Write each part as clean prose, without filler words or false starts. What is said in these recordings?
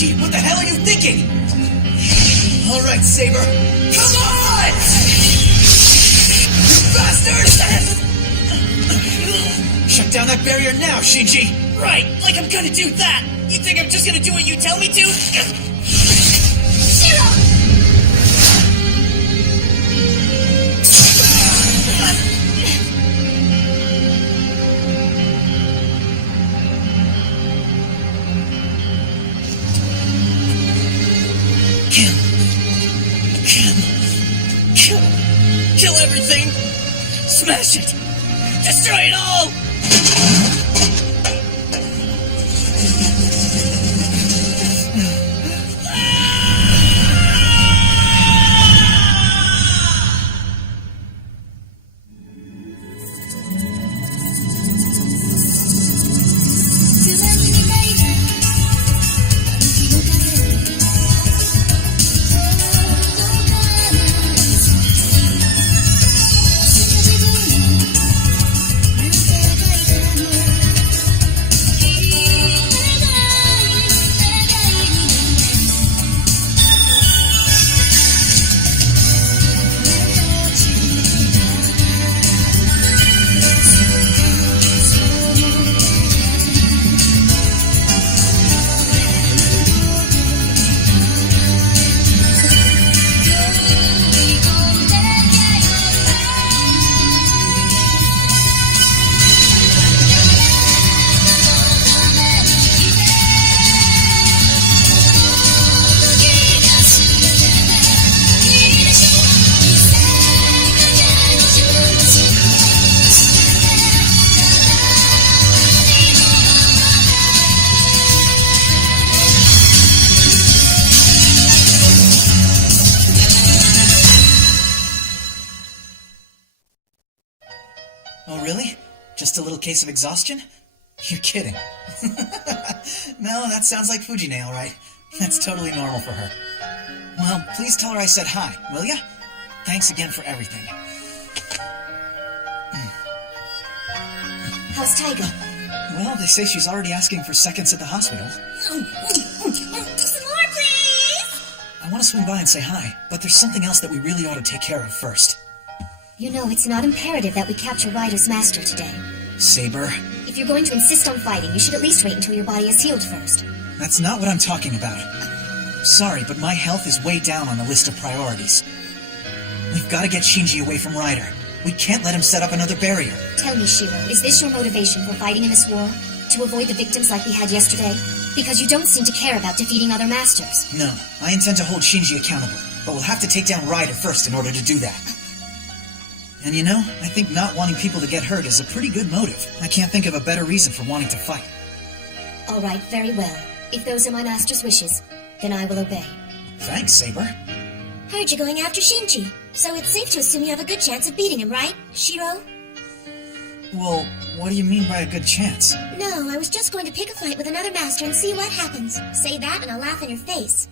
Shinji, what the hell are you thinking? Alright, Saber. Come on! You bastard! Shut down that barrier now, Shinji! Right, like I'm gonna do that! You think I'm just gonna do what you tell me to? Shiro! Kill everything! Smash it! Destroy it all! Oh, really? Just a little case of exhaustion? You're kidding. No, that sounds like Fujine, all right. That's totally normal for her. Well, please tell her I said hi, will ya? Thanks again for everything. How's Taiga? Well, they say she's already asking for seconds at the hospital. Some more, please! I want to swing by and say hi, but there's something else that we really ought to take care of first. You know, it's not imperative that we capture Ryder's master today. Saber, If you're going to insist on fighting, you should at least wait until your body is healed first. that's not what I'm talking about. Sorry, but my health is way down on the list of priorities. We've got to get Shinji away from Ryder. We can't let him set up another barrier. Tell me, Shiro, is this your motivation for fighting in this war? To avoid the victims like we had yesterday? Because you don't seem to care about defeating other masters. No, I intend to hold Shinji accountable, but we'll have to take down Ryder first in order to do that. And you know, I think not wanting people to get hurt is a pretty good motive. I can't think of a better reason for wanting to fight. All right, very well. If those are my master's wishes, then I will obey. Thanks, Saber. Heard you're going after Shinji, so it's safe to assume you have a good chance of beating him, right, Shiro? Well, what do you mean by a good chance? No, I was just going to pick a fight with another master and see what happens. Say that and I'll laugh in your face.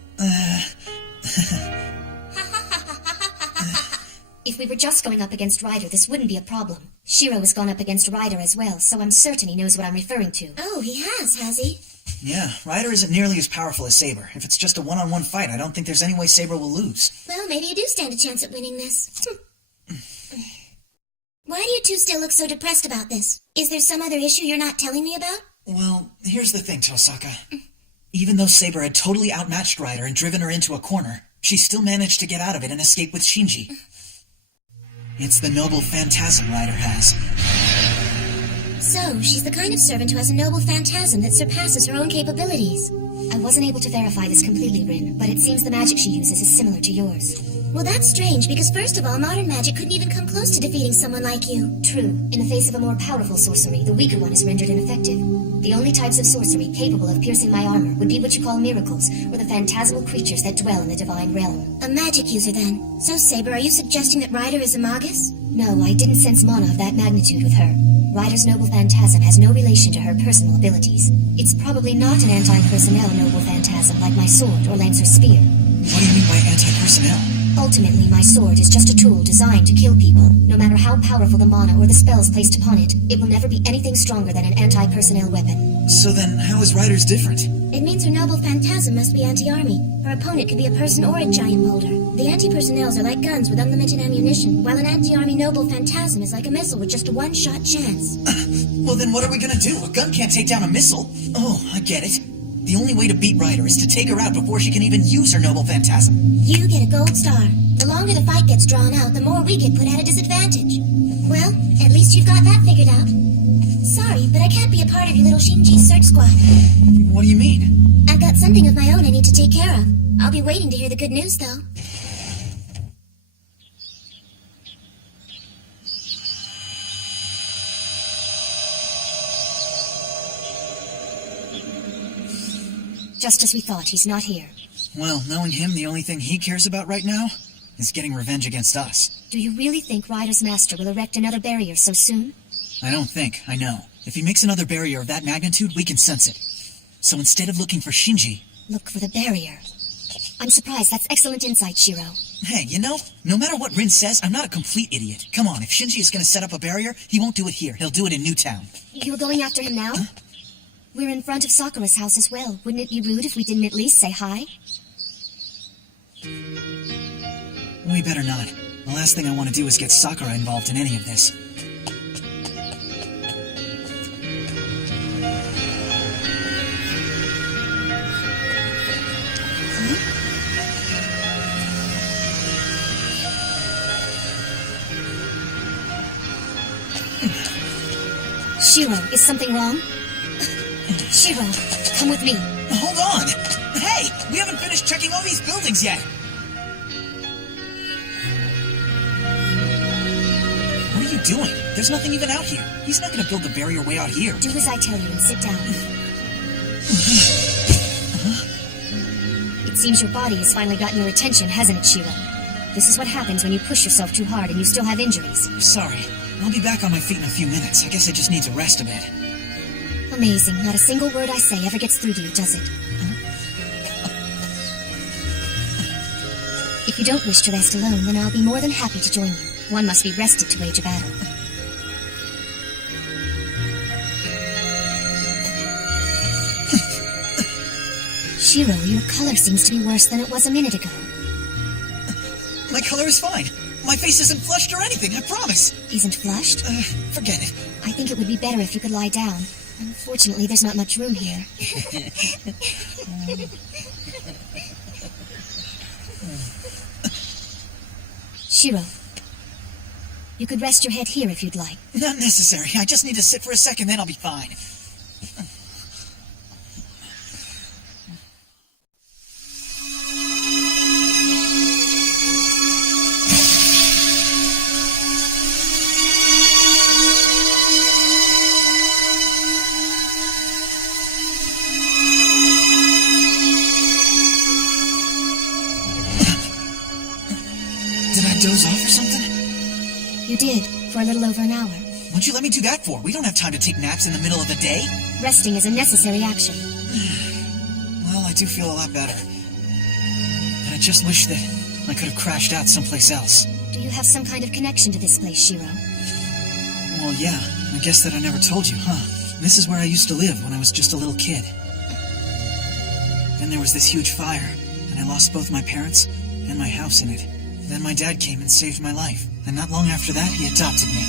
If we were just going up against Ryder, this wouldn't be a problem. Shiro has gone up against Ryder as well, so I'm certain he knows what I'm referring to. Oh, he has he? Yeah, Ryder isn't nearly as powerful as Saber. If it's just a one-on-one fight, I don't think there's any way Saber will lose. Well, maybe you do stand a chance at winning this. Why do you two still look so depressed about this? Is there some other issue you're not telling me about? Well, here's the thing, Tosaka. Even though Saber had totally outmatched Ryder and driven her into a corner, she still managed to get out of it and escape with Shinji. It's the noble phantasm Ryder has. So, she's the kind of servant who has a noble phantasm that surpasses her own capabilities. I wasn't able to verify this completely, Rin, but it seems the magic she uses is similar to yours. Well, that's strange, because first of all, modern magic couldn't even come close to defeating someone like you. True. In the face of a more powerful sorcery, the weaker one is rendered ineffective. The only types of sorcery capable of piercing my armor would be what you call miracles, or the phantasmal creatures that dwell in the divine realm. A magic user, then. So, Saber, are you suggesting that Ryder is a magus? No, I didn't sense mana of that magnitude with her. Ryder's noble phantasm has no relation to her personal abilities. It's probably not an anti-personnel noble phantasm like my sword or lancer spear. What do you mean by anti-personnel? Ultimately, my sword is just a tool designed to kill people. No matter how powerful the mana or the spells placed upon it, it will never be anything stronger than an anti-personnel weapon. So then, how is Ryder's different? It means her noble phantasm must be anti-army. Her opponent could be a person or a giant boulder. The anti-personnels are like guns with unlimited ammunition, while an anti-army noble phantasm is like a missile with just a one-shot chance. Well, then what are we gonna do? A gun can't take down a missile. Oh, I get it. The only way to beat Ryder is to take her out before she can even use her noble phantasm. You get a gold star. The longer the fight gets drawn out, the more we get put at a disadvantage. Well, at least you've got that figured out. Sorry, but I can't be a part of your little Shinji search squad. What do you mean? I've got something of my own I need to take care of. I'll be waiting to hear the good news, though. Just as we thought, he's not here. Well, knowing him, the only thing he cares about right now is getting revenge against us. Do you really think Ryder's master will erect another barrier so soon? I don't think, I know. If he makes another barrier of that magnitude, we can sense it. So instead of looking for Shinji... Look for the barrier. I'm surprised. That's excellent insight, Shiro. Hey, you know, no matter what Rin says, I'm not a complete idiot. Come on, if Shinji is gonna set up a barrier, he won't do it here. He'll do it in Newtown. You're going after him now? Huh? We're in front of Sakura's house as well. Wouldn't it be rude if we didn't at least say hi? We better not. The last thing I want to do is get Sakura involved in any of this. Shiro, is something wrong? Shiro, come with me. Hold on! Hey! We haven't finished checking all these buildings yet! What are you doing? There's nothing even out here. He's not gonna build the barrier way out here. Do as I tell you and sit down. It seems your body has finally gotten your attention, hasn't it, Shiro? This is what happens when you push yourself too hard and you still have injuries. Sorry. I'll be back on my feet in a few minutes. I guess I just need to rest a bit. Amazing. Not a single word I say ever gets through to you, does it? If you don't wish to rest alone, then I'll be more than happy to join you. One must be rested to wage a battle. Shiro, your color seems to be worse than it was a minute ago. My color is fine. My face isn't flushed or anything, I promise. Isn't flushed? Forget it. I think it would be better if you could lie down. Unfortunately, there's not much room here. Shiro, you could rest your head here if you'd like. Not necessary. I just need to sit for a second, then I'll be fine. Did I doze off or something? You did, for a little over an hour. What'd you let me do that for? We don't have time to take naps in the middle of the day. Resting is a necessary action. Well, I do feel a lot better. But I just wish that I could have crashed out someplace else. Do you have some kind of connection to this place, Shiro? Well, yeah. I guess that I never told you, huh? This is where I used to live when I was just a little kid. Then there was this huge fire, and I lost both my parents and my house in it. Then my dad came and saved my life, and not long after that, he adopted me.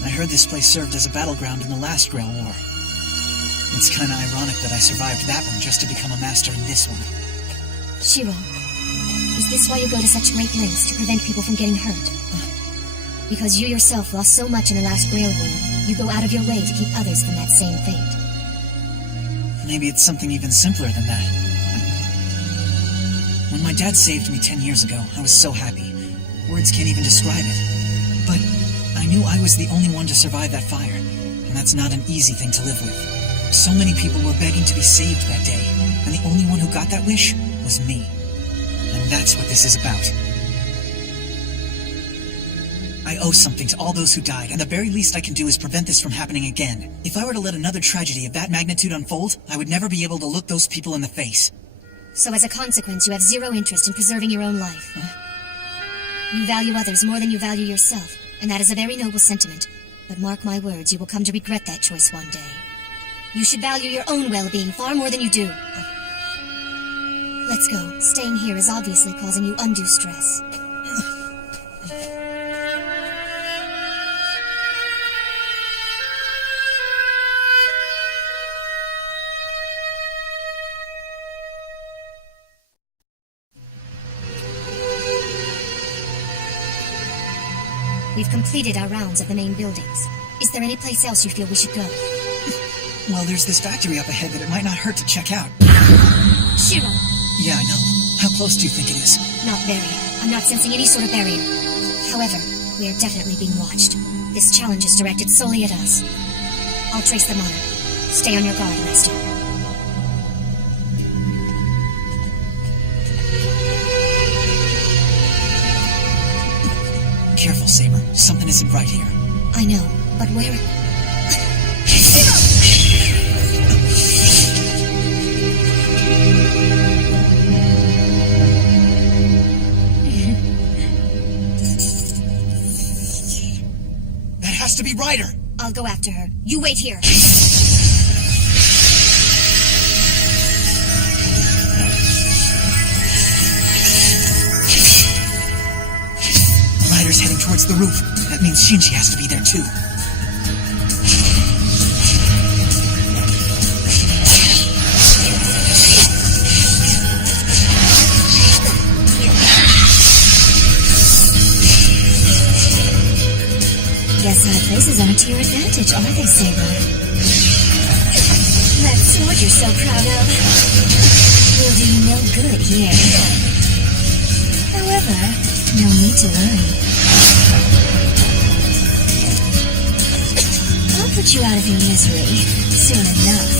I heard this place served as a battleground in the last Grail War. It's kinda ironic that I survived that one just to become a master in this one. Shiro, is this why you go to such great lengths to prevent people from getting hurt? Because you yourself lost so much in the last Grail War, you go out of your way to keep others from that same fate. Maybe it's something even simpler than that. When my dad saved me 10 years ago, I was so happy. Words can't even describe it. But I knew I was the only one to survive that fire, and that's not an easy thing to live with. So many people were begging to be saved that day, and the only one who got that wish was me. And that's what this is about. I owe something to all those who died, and the very least I can do is prevent this from happening again. If I were to let another tragedy of that magnitude unfold, I would never be able to look those people in the face. So as a consequence, you have zero interest in preserving your own life. You value others more than you value yourself, and that is a very noble sentiment. But mark my words, you will come to regret that choice one day. You should value your own well-being far more than you do. Let's go. Staying here is obviously causing you undue stress. We've completed our rounds of the main buildings. Is there any place else you feel we should go? Well, there's this factory up ahead that it might not hurt to check out. Shiro! Yeah, I know. How close do you think it is? Not very. I'm not sensing any sort of barrier. However, we are definitely being watched. This challenge is directed solely at us. I'll trace the monitor. Stay on your guard, Master. Careful, Saber. Something isn't right here. I know, but where... That has to be Ryder! I'll go after her. You wait here. Ryder's heading towards the roof. That means Shinji has to be there too. Guess high places aren't to your advantage, are they, Saber? That sword you're so proud of will do you no good here. However, no need to worry. I'll put you out of your misery soon enough.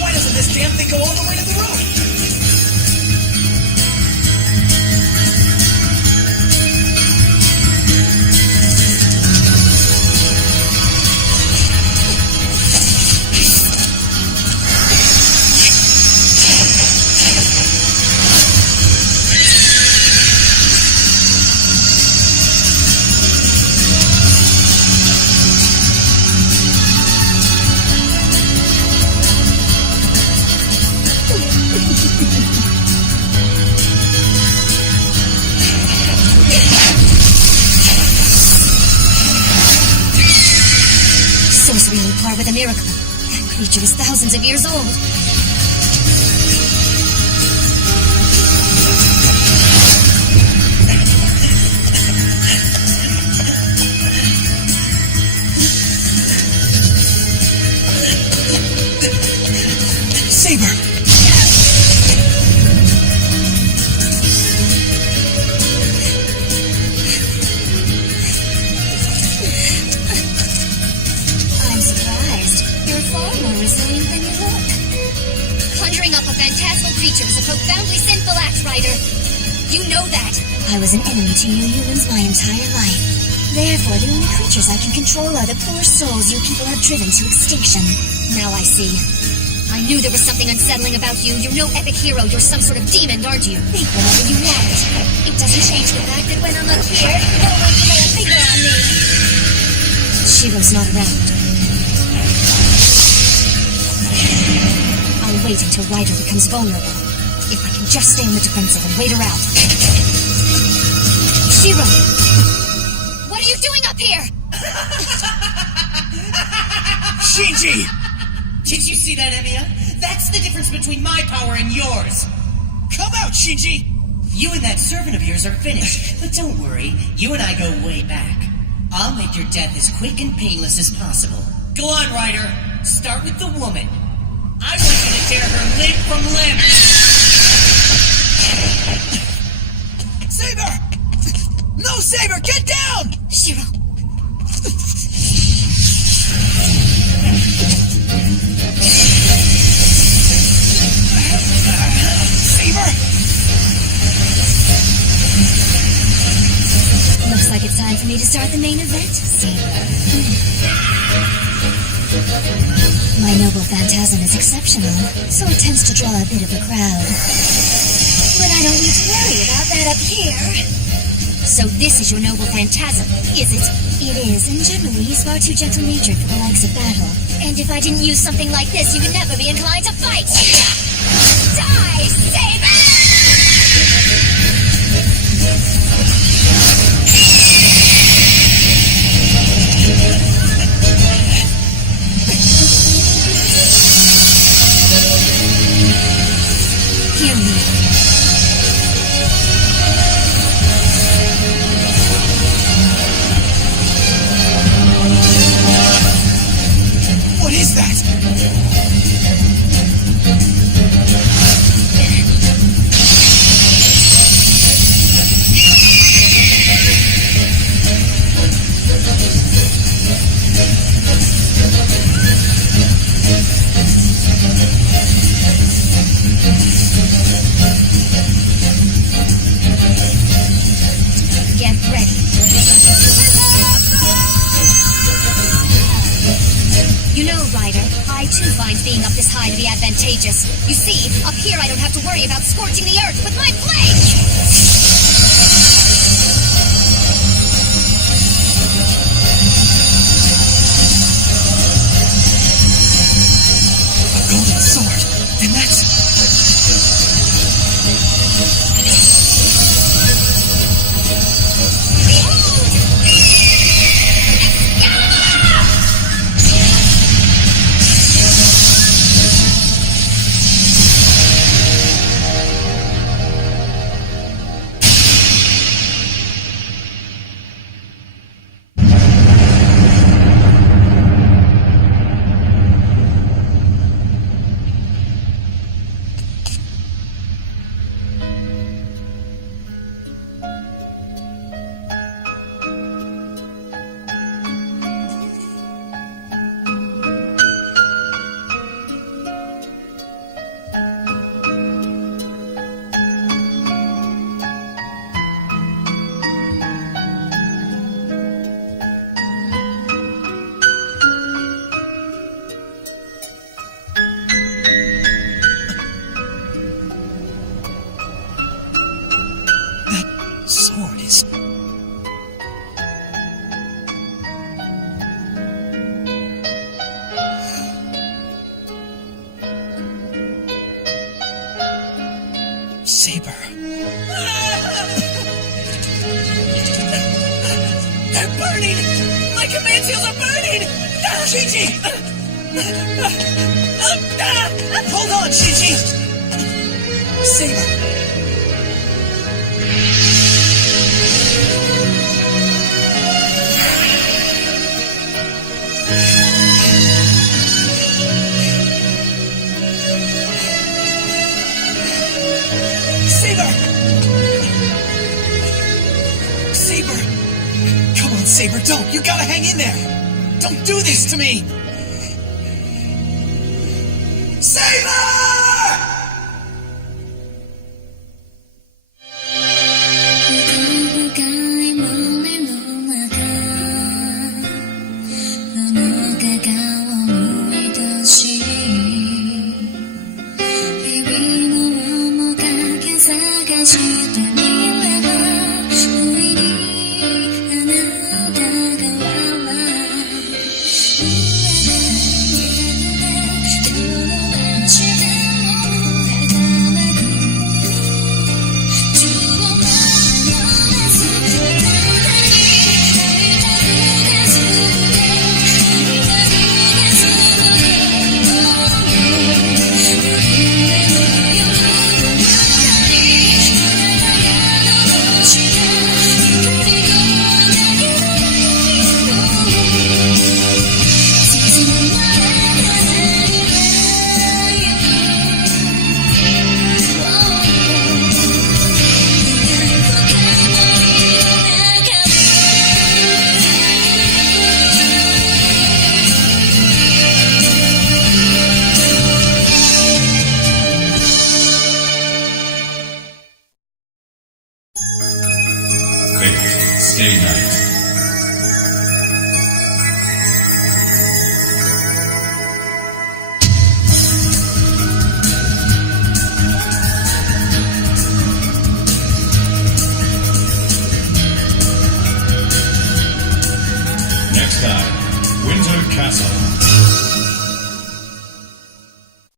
Why doesn't this damn thing go all the way to the roof? Sorcery on par with a miracle. That creature is thousands of years old. Saber! I'm surprised. You're far more resilient than you look. Conjuring up a phantasmal creature is a profoundly sinful act, Ryder. You know that. I was an enemy to you humans my entire life. Therefore, the only creatures I can control are the poor souls you people have driven to extinction. Now I see. I knew there was something unsettling about you. You're no epic hero. You're some sort of demon, aren't you? Think whatever you want. It doesn't change the fact that when I'm up here, no one can lay a finger on me. Shiro's not around. I'll wait until Ryder becomes vulnerable. If I can just stay on the defensive and wait her out. Shiro! What are you doing up here? Shinji! Did you see that, Emiya? That's the difference between my power and yours. Come out, Shinji! You and that servant of yours are finished. But don't worry, you and I go way back. I'll make your death as quick and painless as possible. Go on, Ryder. Start with the woman. I want you to tear her limb from limb. Saber! No, Saber, get down! Shiro! Saber! Looks like like it's time for me to start the main event, Saber. My noble phantasm is exceptional, so it tends to draw a bit of a crowd. But I don't need to worry about that up here. So this is your noble phantasm, is it? It is, and generally he's far too gentle-natured for the likes of battle. And if I didn't use something like this, you would never be inclined to fight! Die, Saber! Hear me. What is that? Get ready. You know, Ryder, I too find being up this high to be advantageous. You see, up here I don't have to worry about scorching the earth with my blade! A golden sword. And that's... That sword is... Saber. They're burning! My command seals are burning! Chi-Chi! Hold on, Chi-Chi! Saber! Saber! Saber! Come on, Saber, don't! You gotta hang in there! Don't do this to me! Saber! Stay night. Next time, Winter Castle.